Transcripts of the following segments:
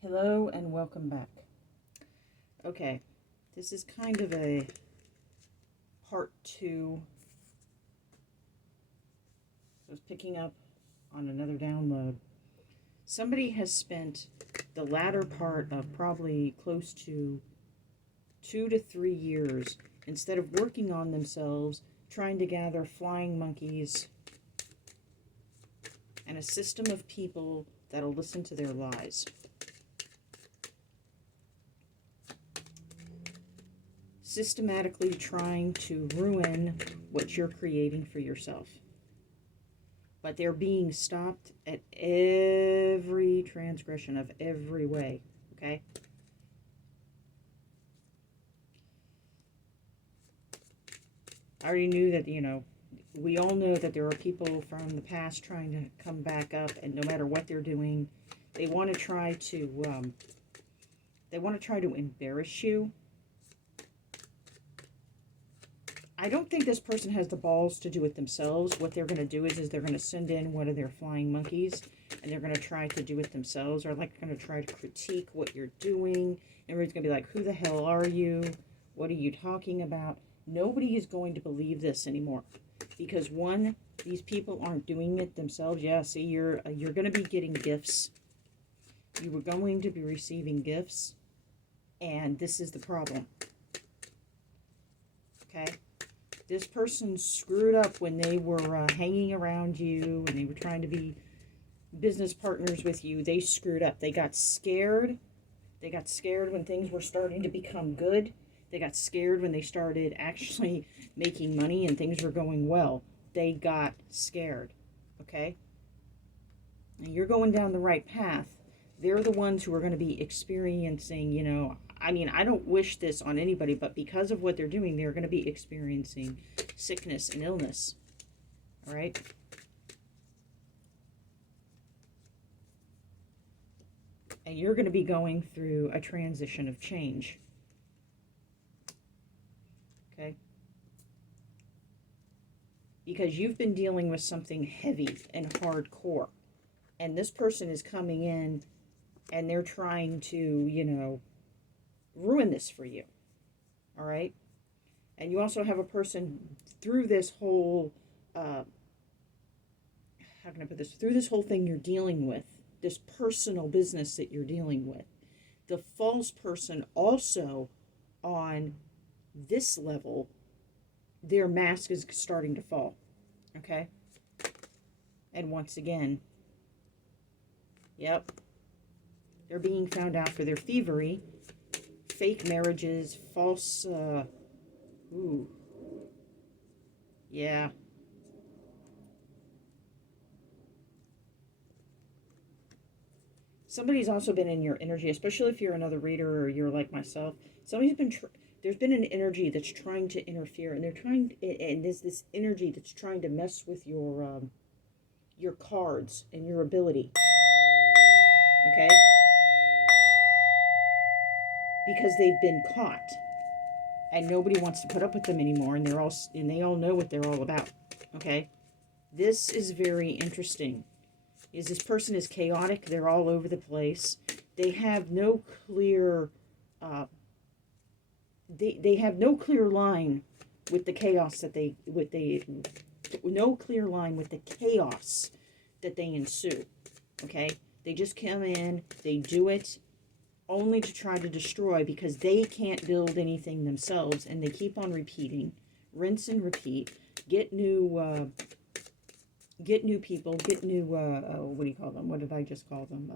Hello and welcome back. Okay, this is kind of a part two. I was picking up on another download. Somebody has spent the latter part of probably close to 2 to 3 years, instead of working on themselves, trying to gather flying monkeys and a system of people that'll listen to their lies. Systematically trying to ruin what you're creating for yourself. But they're being stopped at every transgression of every way, okay? I already knew that, we all know that there are people from the past trying to come back up, and no matter what they're doing, they want to try to embarrass you. I don't think this person has the balls to do it themselves. What they're going to do is they're going to send in one of their flying monkeys, and they're going to try to do it themselves, or going to try to critique what you're doing. Everybody's going to be like, who the hell are you? What are you talking about? Nobody is going to believe this anymore. Because one, these people aren't doing it themselves. Yeah, see, you're going to be getting gifts. You were going to be receiving gifts, and this is the problem. Okay? This person screwed up when they were hanging around you and they were trying to be business partners with you. They screwed up. They got scared. They got scared when things were starting to become good. They got scared when they started actually making money and things were going well. They got scared. Okay? And you're going down the right path. They're the ones who are going to be experiencing, I don't wish this on anybody, but because of what they're doing, they're going to be experiencing sickness and illness. All right? And you're going to be going through a transition of change. Okay? Because you've been dealing with something heavy and hardcore. And this person is coming in and they're trying to, ruin this for you. All right? And you also have a person through this whole, how can I put this? Through this whole thing you're dealing with, this personal business that you're dealing with. The false person also, on this level, their mask is starting to fall. Okay? And once again, yep, they're being found out for their thievery, fake marriages, false, yeah. Somebody's also been in your energy, especially if you're another reader or you're like myself. Somebody's been, there's been an energy that's trying to interfere, and and there's this energy that's trying to mess with your cards and your ability. Okay? Because they've been caught. And nobody wants to put up with them anymore, and they all know what they're all about. Okay? This is very interesting. This person is chaotic. They're all over the place. They have no clear they have no clear line with the chaos no clear line with the chaos that they ensue. Okay? They just come in, they do it only to try to destroy, because they can't build anything themselves, and they keep on repeating, rinse and repeat, get new people, get new, what do you call them? What did I just call them?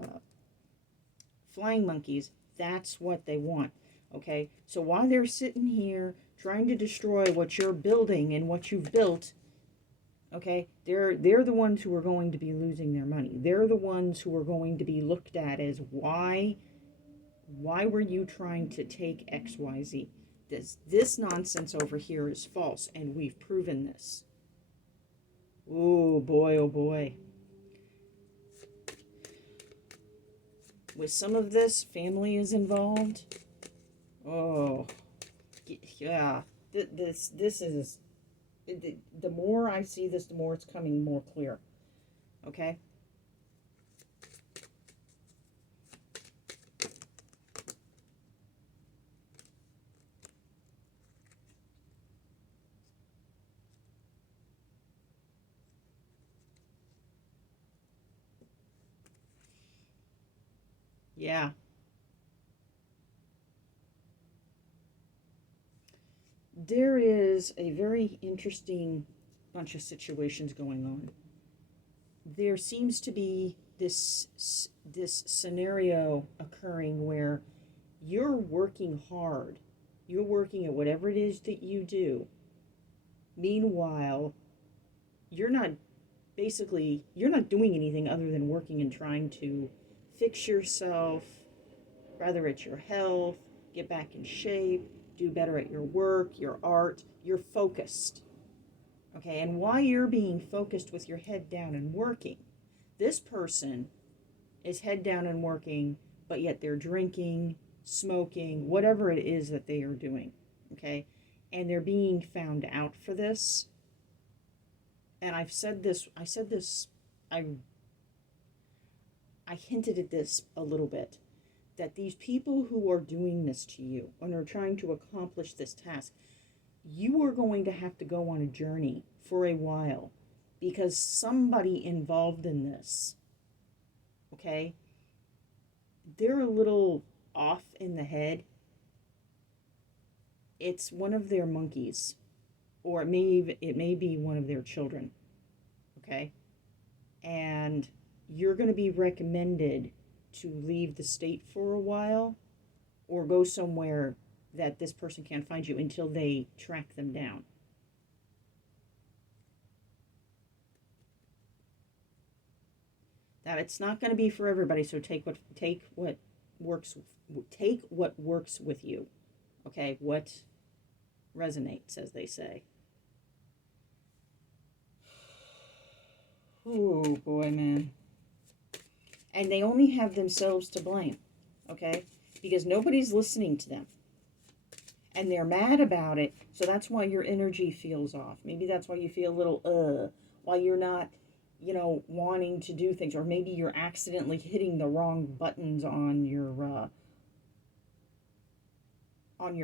Flying monkeys. That's what they want. Okay? So while they're sitting here trying to destroy what you're building and what you've built, okay, they're the ones who are going to be losing their money. They're the ones who are going to be looked at as, why were you trying to take XYZ? This nonsense over here is false, and we've proven this. Oh boy, oh boy. With some of this, family is involved. Oh, yeah. This is, the more I see this, the more it's coming more clear. Okay? Yeah. There is a very interesting bunch of situations going on. There seems to be this scenario occurring where you're working hard. You're working at whatever it is that you do. Meanwhile, you're not you're not doing anything other than working and trying to fix yourself, rather it's your health, get back in shape, do better at your work, your art. You're focused. Okay, and while you're being focused with your head down and working, this person is head down and working, but yet they're drinking, smoking, whatever it is that they are doing. Okay, and they're being found out for this. And I I hinted at this a little bit, that these people who are doing this to you and are trying to accomplish this task, you are going to have to go on a journey for a while, because somebody involved in this, okay, they're a little off in the head. It's one of their monkeys, or it may be one of their children, okay? And you're going to be recommended to leave the state for a while or go somewhere that this person can't find you until they track them down. Now, it's not going to be for everybody, so works take what works with you. Okay, what resonates, as they say. Oh boy, man. And they only have themselves to blame, okay? Because nobody's listening to them. And they're mad about it, so that's why your energy feels off. Maybe that's why you feel a little, why you're not, wanting to do things. Or maybe you're accidentally hitting the wrong buttons on your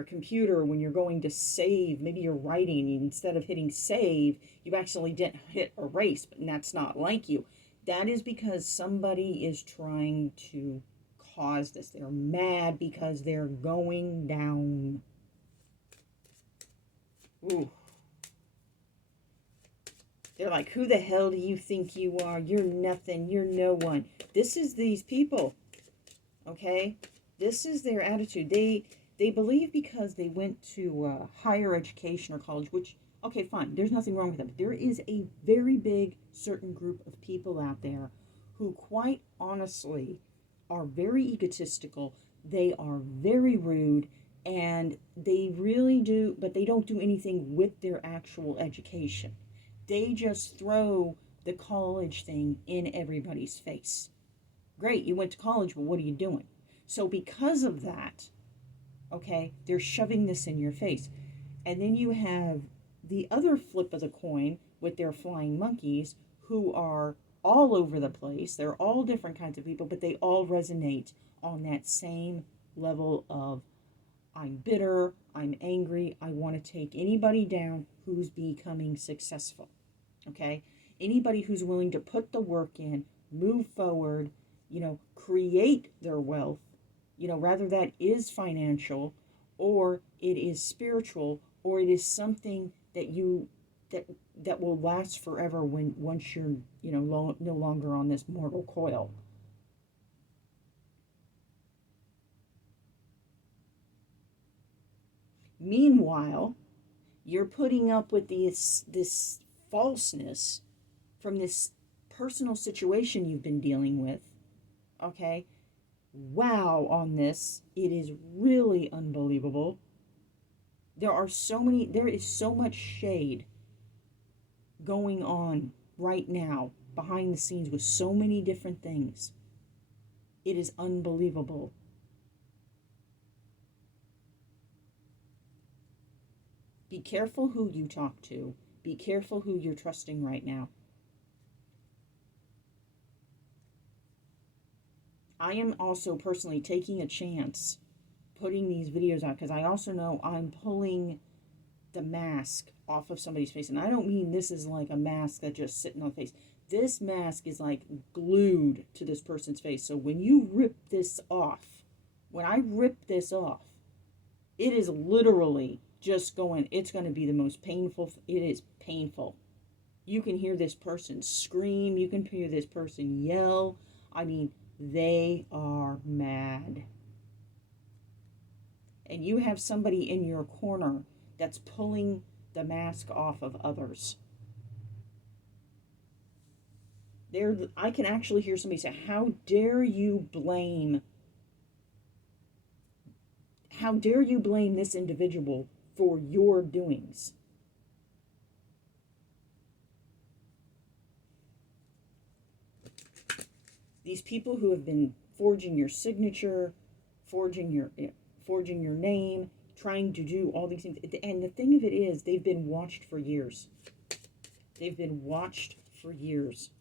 computer when you're going to save. Maybe you're writing, and instead of hitting save, you actually didn't hit erase, and that's not like you. That is because somebody is trying to cause this. They're mad because they're going down. Ooh. They're like, who the hell do you think you are? You're nothing. You're no one. This is these people. Okay? This is their attitude. They believe because they went to higher education or college, which, okay, fine. There's nothing wrong with that. But there is a very big certain group of people out there who quite honestly are very egotistical. They are very rude. And they really do, but they don't do anything with their actual education. They just throw the college thing in everybody's face. Great, you went to college, but what are you doing? So because of that, okay, they're shoving this in your face. And then you have the other flip of the coin with their flying monkeys, who are all over the place. They're all different kinds of people, but they all resonate on that same level of, I'm bitter, I'm angry, I want to take anybody down who's becoming successful. Okay? Anybody who's willing to put the work in, move forward, create their wealth, rather that is financial, or it is spiritual, or it is something that will last forever once you're, no longer on this mortal coil. Meanwhile, you're putting up with this falseness from this personal situation you've been dealing with. Okay? Wow, on this. It is really unbelievable. There is so much shade going on right now behind the scenes with so many different things. It is unbelievable. Be careful who you talk to. Be careful who you're trusting right now. I am also personally taking a chance putting these videos out, because I also know I'm pulling the mask off of somebody's face. And I don't mean this is like a mask that's just sitting on the face. This mask is like glued to this person's face. So when you rip this off, when I rip this off, it is literally just going, it's going to be the most painful. It is painful. You can hear this person scream. You can hear this person yell. I mean, they are mad. And you have somebody in your corner that's pulling the mask off of others. I can actually hear somebody say, how dare you blame this individual for your doings? These people who have been forging your signature, forging your name, trying to do all these things. And the thing of it is, they've been watched for years. They've been watched for years.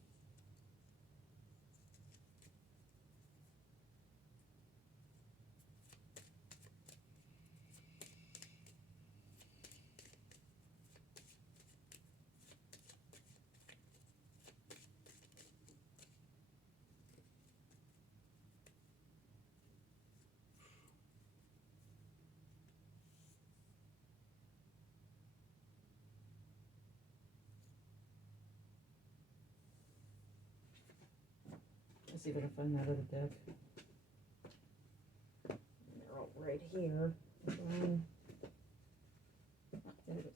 Let's see if I can find that other deck. They're all right here. There it is.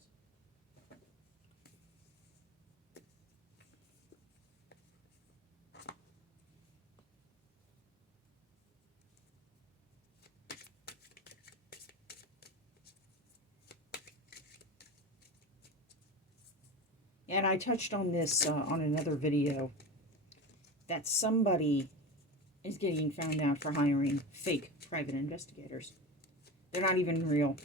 And I touched on this on another video, that somebody is getting found out for hiring fake private investigators. They're not even real.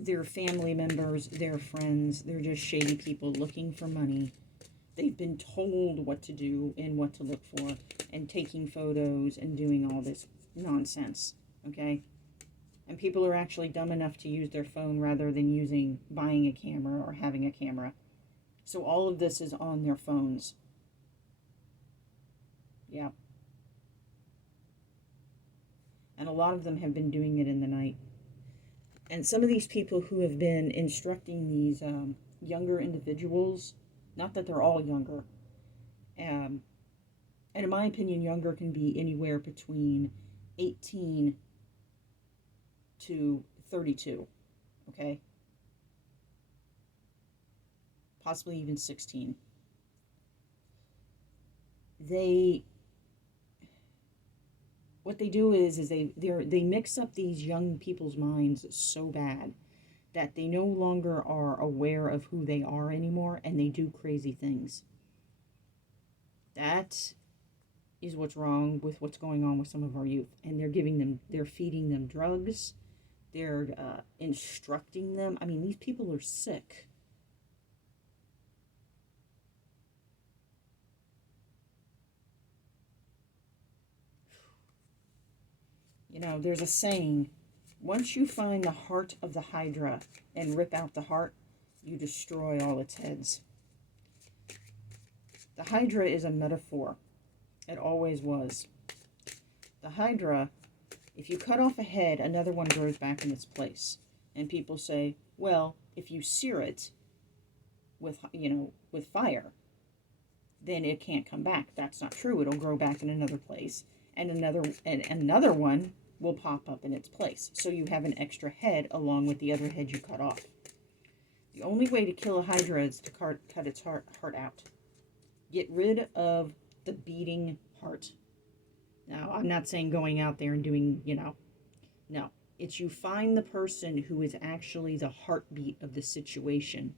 They're family members, they're friends, they're just shady people looking for money. They've been told what to do and what to look for, and taking photos and doing all this nonsense, okay? And people are actually dumb enough to use their phone rather than buying a camera or having a camera. So all of this is on their phones. Yeah. And a lot of them have been doing it in the night. And some of these people who have been instructing these younger individuals, not that they're all younger, and in my opinion, younger can be anywhere between 18 to 32, okay? Possibly even 16. What they do is they mix up these young people's minds so bad that they no longer are aware of who they are anymore, and they do crazy things. That is what's wrong with what's going on with some of our youth. And they're feeding them drugs, they're instructing them. I mean, these people are sick. You know, there's a saying, once you find the heart of the Hydra and rip out the heart, you destroy all its heads. The Hydra is a metaphor. It always was. The Hydra, if you cut off a head, another one grows back in its place. And people say, well, if you sear it with fire, then it can't come back. That's not true. It'll grow back in another place, and another one will pop up in its place. So you have an extra head along with the other head you cut off. The only way to kill a Hydra is to cut its heart out. Get rid of the beating heart. Now, I'm not saying going out there and doing, no. It's you find the person who is actually the heartbeat of the situation,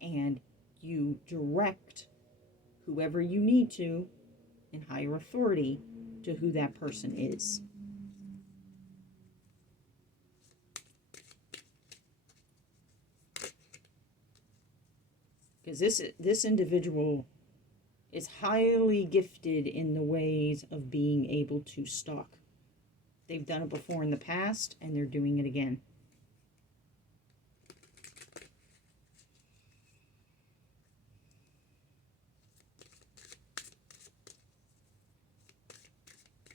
and you direct whoever you need to in higher authority to who that person is. Because this individual is highly gifted in the ways of being able to stalk. They've done it before in the past, and they're doing it again.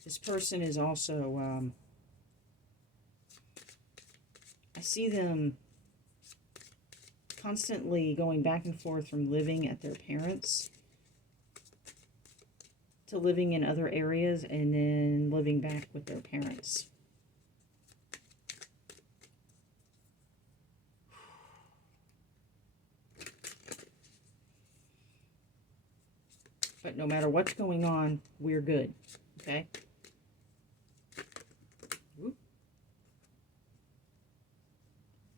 This person is also, I see them constantly going back and forth from living at their parents' to living in other areas and then living back with their parents. But no matter what's going on, we're good. Okay? Oop.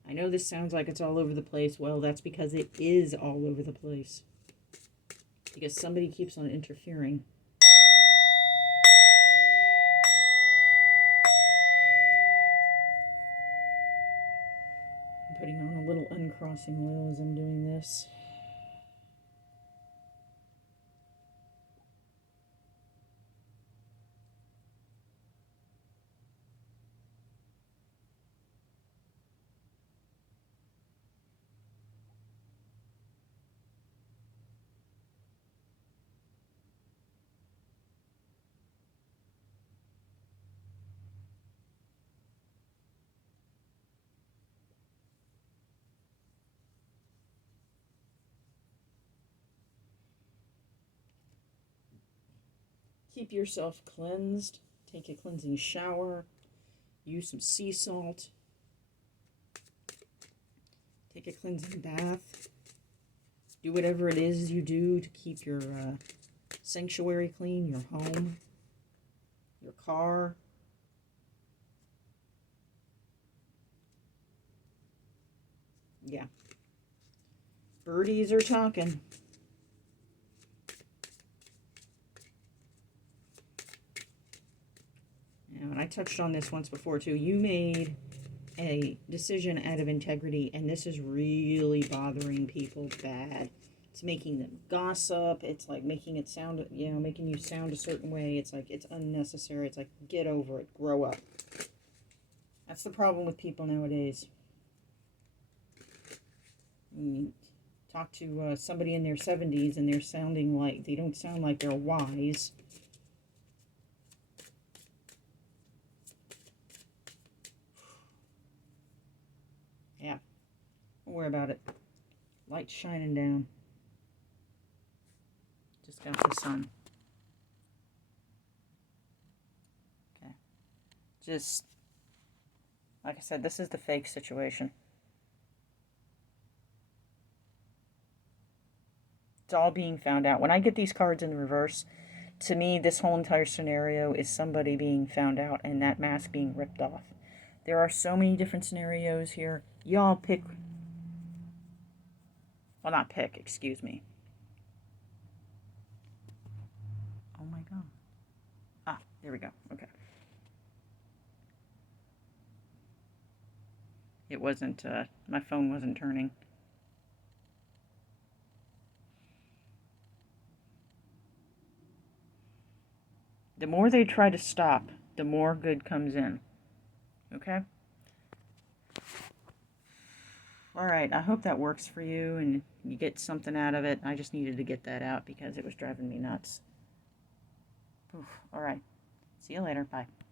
I know this sounds like it's all over the place. Well, that's because it is all over the place. Because somebody keeps on interfering. I'm putting on a little uncrossing oil as I'm doing this. Keep yourself cleansed. Take a cleansing shower. Use some sea salt. Take a cleansing bath. Do whatever it is you do to keep your sanctuary clean, your home, your car. Yeah. Birdies are talking. And I touched on this once before too. You made a decision out of integrity, and this is really bothering people bad. It's making them gossip. It's like making it sound, making you sound a certain way. It's like it's unnecessary. It's like, get over it. Grow up. That's the problem with people nowadays. You talk to somebody in their 70s and they don't sound like they're wise. Yeah, don't worry about it. Light's shining down. Just got the sun. Okay. Just, like I said, this is the fake situation. It's all being found out. When I get these cards in reverse, to me, this whole entire scenario is somebody being found out and that mask being ripped off. There are so many different scenarios here. Y'all pick. Well, not pick, excuse me. Oh my god. Ah, there we go. Okay. It wasn't, my phone wasn't turning. The more they try to stop, the more good comes in. Okay? Alright, I hope that works for you and you get something out of it. I just needed to get that out because it was driving me nuts. Alright. See you later. Bye.